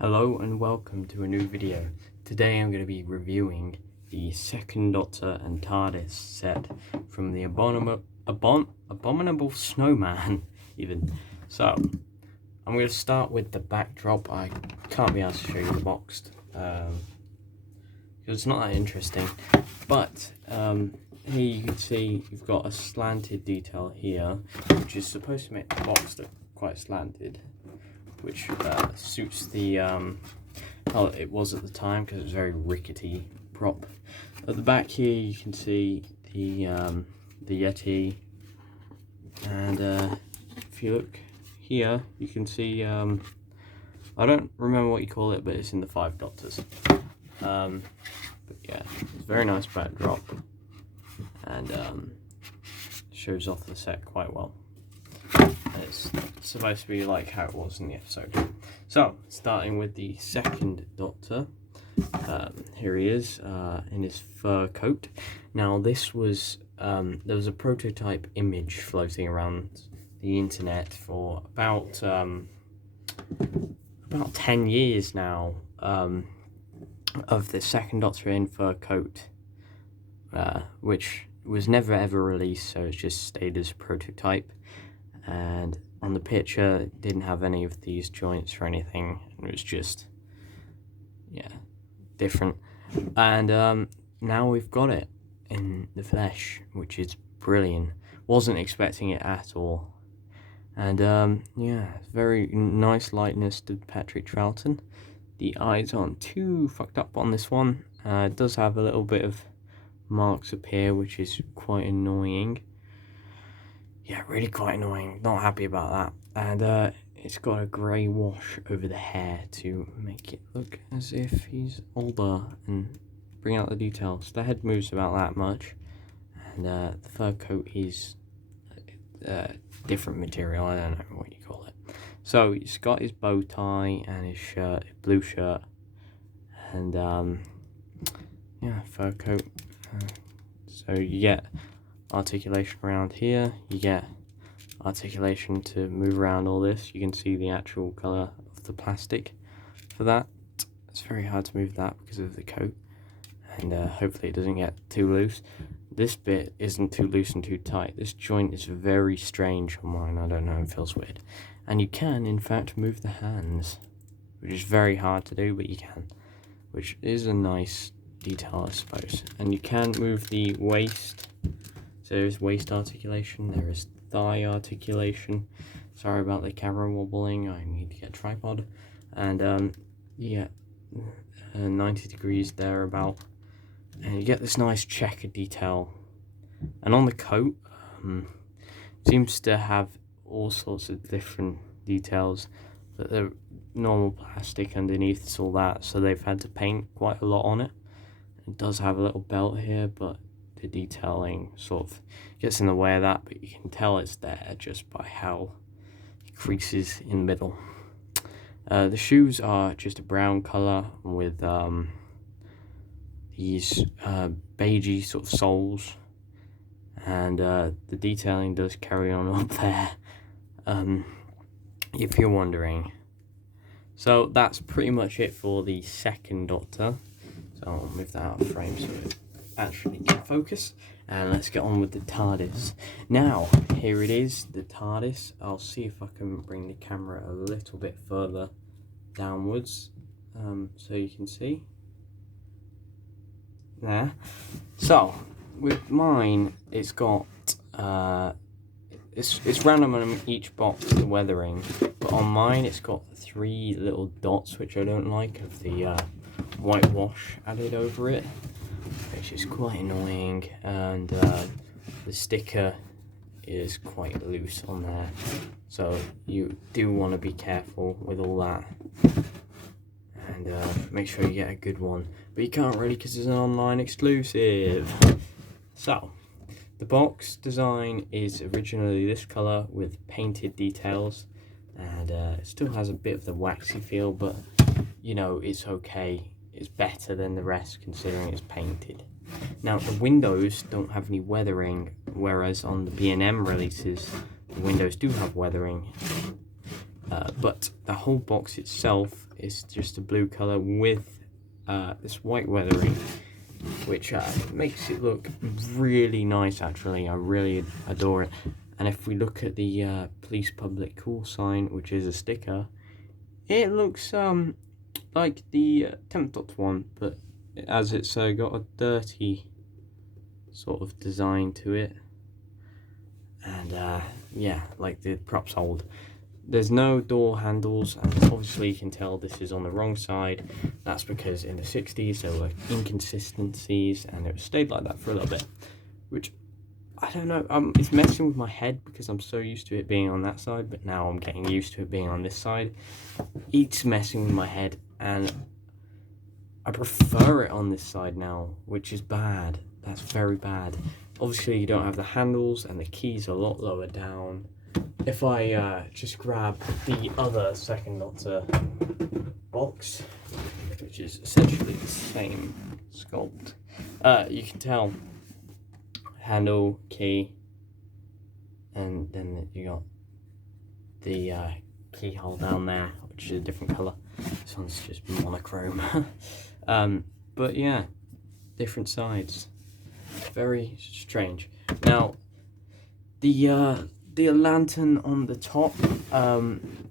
Hello and welcome to a new video. Today I'm going to be reviewing the Second Doctor and Tardis set from the Abominable Snowman even. So I'm going to start with the backdrop. I can't be asked to show you the boxed because it's not that interesting, but here you can see you've got a slanted detail here, which is supposed to make the box look quite slanted, which suits the how it was at the time, because it was a very rickety prop. At the back here you can see the Yeti, and if you look here you can see I don't remember what you call it, but it's in the Five Doctors. But yeah, it's a very nice backdrop, and shows off the set quite well. It's supposed to be like how it was in the episode. So, starting with the Second Doctor, here he is in his fur coat. Now, this was there was a prototype image floating around the internet for about 10 years now, of the Second Doctor in fur coat, which was never ever released, so it just stayed as a prototype. And on the picture it didn't have any of these joints or anything, it was just, yeah, different. And now we've got it in the flesh, which is brilliant. Wasn't expecting it at all. And yeah, very nice likeness to Patrick Troughton. The eyes aren't too fucked up on this one. It does have a little bit of marks up here, which is quite annoying. Yeah, really quite annoying. Not happy about that. And it's got a grey wash over the hair to make it look as if he's older and bring out the details. The head moves about that much, and the fur coat is different material. I don't know what you call it. So he's got his bow tie and his shirt, his blue shirt, and yeah, fur coat. So you get articulation around here, you get articulation to move around all this. You can see the actual colour of the plastic for that. It's very hard to move that because of the coat, and hopefully it doesn't get too loose. This bit isn't too loose and too tight. This joint is very strange on mine. I don't know, it feels weird. And you can in fact move the hands, which is very hard to do, but you can, which is a nice detail, I suppose. And you can move the waist. So there is waist articulation, there is thigh articulation. Sorry about the camera wobbling, I need to get a tripod. And yeah, 90 degrees there about. And you get this nice checker detail. And on the coat, seems to have all sorts of different details, but the normal plastic underneath is all that, so they've had to paint quite a lot on it. It does have a little belt here, but the detailing sort of gets in the way of that, but you can tell it's there just by how it creases in the middle. The shoes are just a brown colour with these beigey sort of soles, and the detailing does carry on up there, if you're wondering. So that's pretty much it for the Second Doctor. So I'll move that out of frame so it actually can focus, and let's get on with the TARDIS. Now, here it is, the TARDIS. I'll see if I can bring the camera a little bit further downwards, so you can see. There. So, with mine, it's got, it's random on each box, the weathering, but on mine it's got 3 little dots, which I don't like, of the whitewash added over it, which is quite annoying. And the sticker is quite loose on there, so you do want to be careful with all that, and make sure you get a good one, but you can't really because it's an online exclusive. So the box design is originally this colour with painted details, and it still has a bit of the waxy feel, but you know, it's okay. It's better than the rest considering it's painted. Now, the windows don't have any weathering, whereas on the B&M releases, the windows do have weathering. But the whole box itself It's just a blue colour with this white weathering, which makes it look really nice. Actually, I really adore it. And if we look at the police public call sign, which is a sticker, it looks like the 10th Doctor one, but as it's got a dirty sort of design to it, and yeah, like the props hold. There's no door handles, and obviously you can tell this is on the wrong side. That's because in the 60s there were inconsistencies, and it stayed like that for a little bit, which I don't know, it's messing with my head because I'm so used to it being on that side, but now I'm getting used to it being on this side. It's messing with my head, and I prefer it on this side now, which is bad. That's very bad. Obviously you don't have the handles, and the keys are a lot lower down. If I just grab the other second Doctor box, which is essentially the same sculpt, you can tell handle, key, and then you got the keyhole down there, which is a different colour. This one's just monochrome. But yeah, different sides. Very strange. Now, the lantern on the top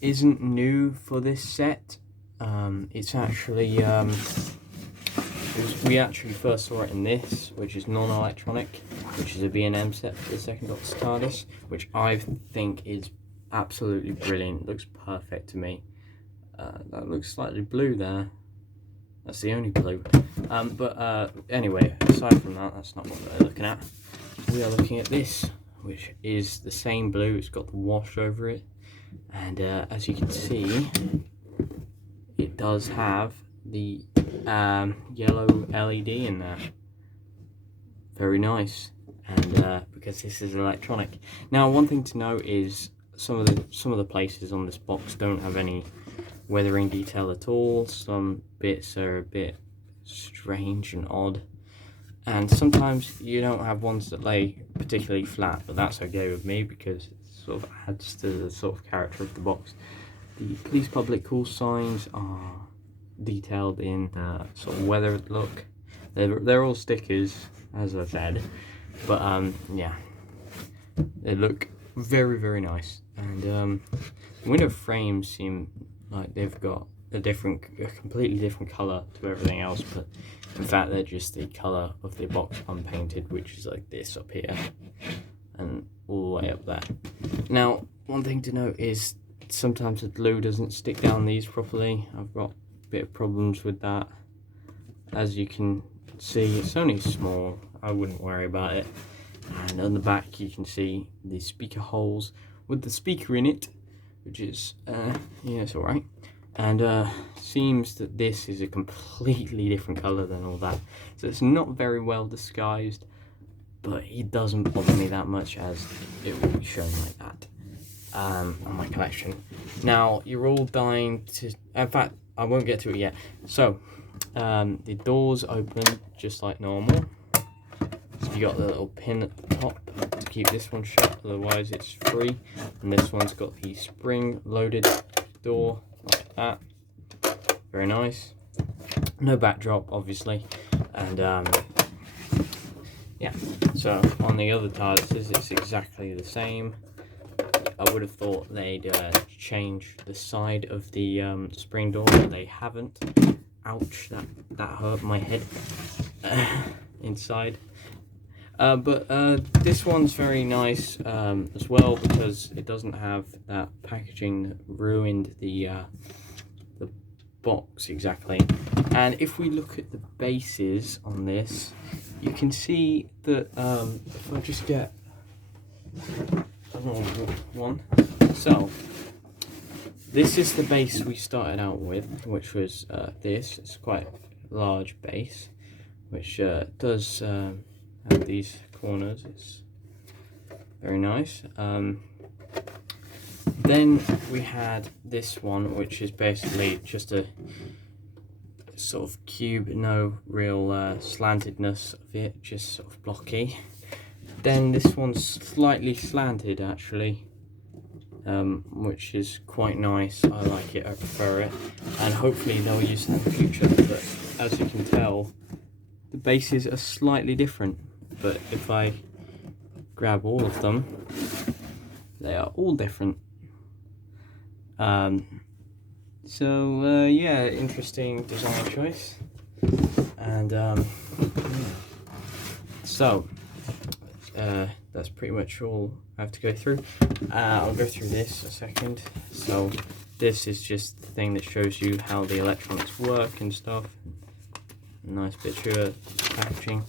isn't new for this set. It's actually we actually first saw it in this, which is non-electronic, which is a B&M set for the second Doctor's TARDIS, which I think is absolutely brilliant. It looks perfect to me. That looks slightly blue there. That's the only blue. But anyway, aside from that, that's not what we're looking at. We are looking at this, which is the same blue. It's got the wash over it, and as you can see, it does have the yellow LED in there. Very nice. And because this is electronic. Now, one thing to note is some of the places on this box don't have any weathering detail at all. Some bits are a bit strange and odd, and sometimes you don't have ones that lay particularly flat, but that's okay with me because it sort of adds to the sort of character of the box. The police public call signs are detailed in sort of weathered look. They're all stickers, as I said, but yeah, they look very, very nice. And the window frames seem like they've got a completely different colour to everything else, but in fact they're just the colour of the box unpainted, which is like this up here and all the way up there. Now, one thing to note is sometimes the glue doesn't stick down these properly. I've got a bit of problems with that. As you can see, it's only small, I wouldn't worry about it. And on the back you can see the speaker holes with the speaker in it, which is yeah, it's alright. And seems that this is a completely different colour than all that, so it's not very well disguised, but it doesn't bother me that much as it will be shown like that on my collection. Now, you're all dying to, in fact I won't get to it yet. So the doors open just like normal. So you got the little pin at the top to keep this one shut, otherwise it's free. And this one's got the spring loaded door like that. Very nice. No backdrop, obviously. And yeah, so on the other TARDISes it's exactly the same. I would have thought they'd change the side of the spring door, but they haven't. Ouch, that hurt my head inside. But this one's very nice as well, because it doesn't have that packaging that ruined the box exactly. And if we look at the bases on this, you can see that if I just get another one. So this is the base we started out with, which was this. It's quite a large base, which does have these corners. It's very nice. Then we had this one, which is basically just a sort of cube, no real slantedness of it, just sort of blocky. Then this one's slightly slanted actually, which is quite nice. I like it, I prefer it, and hopefully they'll use that in the future. But as you can tell, the bases are slightly different, but if I grab all of them, they are all different. Yeah, interesting design choice. And that's pretty much all I have to go through. I'll go through this a second. So this is just the thing that shows you how the electronics work and stuff. Nice picture packaging.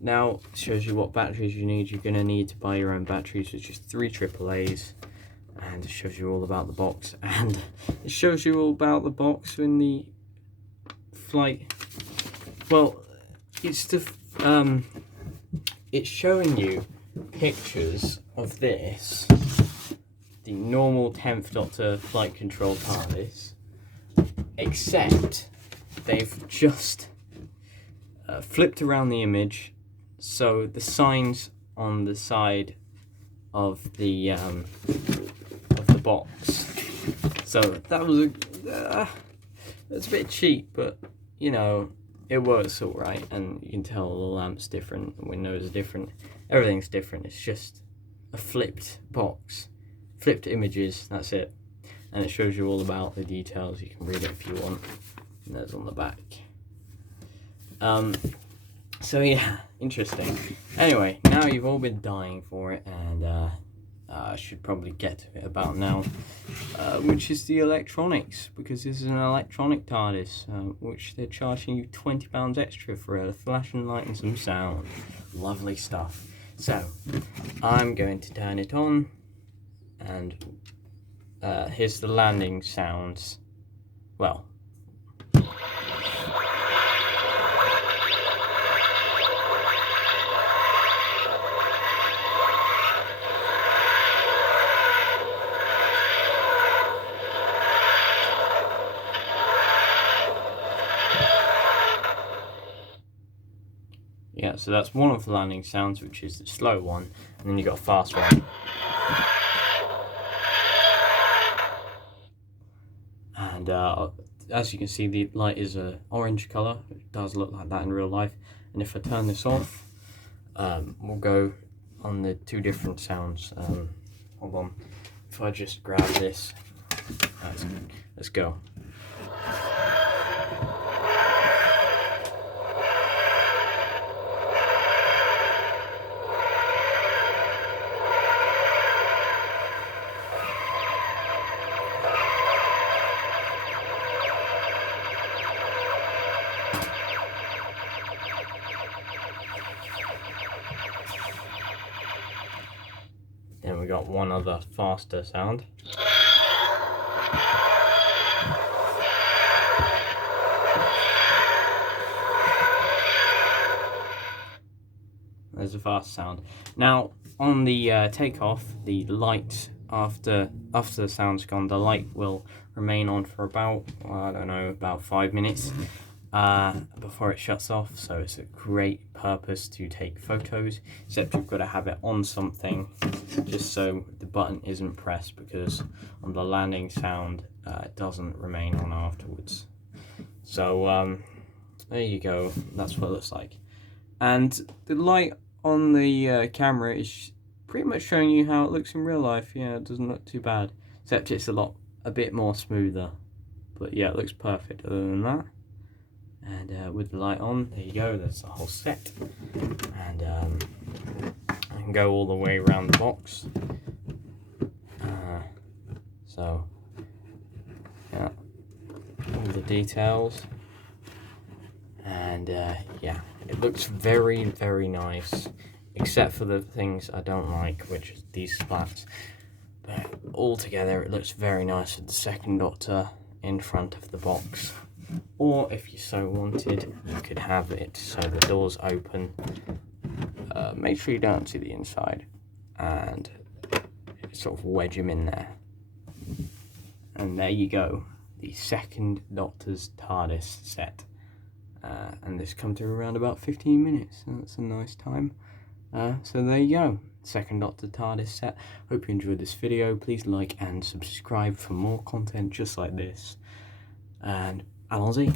Now it shows you what batteries you need. You're going to need to buy your own batteries, which is 3 AAAs. And it shows you all about the box. And it shows you all about the box in the flight. Well, it's showing you pictures of this, the normal 10th Doctor flight control Tardis, except they've just flipped around the image, so the signs on the side of the box. So that was that's a bit cheap, but you know, it works all right, and you can tell the lamp's different, the windows are different, everything's different. It's just a flipped box, flipped images, that's it. And it shows you all about the details. You can read it if you want, and there's on the back. So yeah, interesting. Anyway, now you've all been dying for it, and I should probably get to it about now, which is the electronics, because this is an electronic TARDIS, which they're charging you £20 extra for a flashing light and some sound. Lovely stuff. So, I'm going to turn it on, and here's the landing sounds. Well, yeah, so that's one of the landing sounds, which is the slow one, and then you got a fast one. And as you can see, the light is an orange colour. It does look like that in real life. And if I turn this off, we'll go on the 2 different sounds. Hold on. If I just grab this, let's go. Then we got one other faster sound. There's a fast sound. Now on the takeoff, the light after the sound's gone, the light will remain on for about, I don't know, about 5 minutes before it shuts off. So it's a great purpose to take photos, except you've got to have it on something just so the button isn't pressed, because on the landing sound it doesn't remain on afterwards. So there you go, that's what it looks like. And the light on the camera is pretty much showing you how it looks in real life. Yeah, it doesn't look too bad, except it's a bit more smoother. But yeah, it looks perfect other than that. And with the light on, there you go, that's the whole set. And I can go all the way around the box. So yeah, all the details. And yeah, it looks very, very nice, except for the things I don't like, which is these splats. But altogether, it looks very nice with the 2nd Doctor in front of the box. Or if you so wanted, you could have it so the doors open. Make sure you don't see the inside, and sort of wedge him in there. And there you go, the 2nd Doctor's TARDIS set. And this come through around about 15 minutes, so that's a nice time. So there you go, second Doctor Tardis set. Hope you enjoyed this video. Please like and subscribe for more content just like this. And allons-y.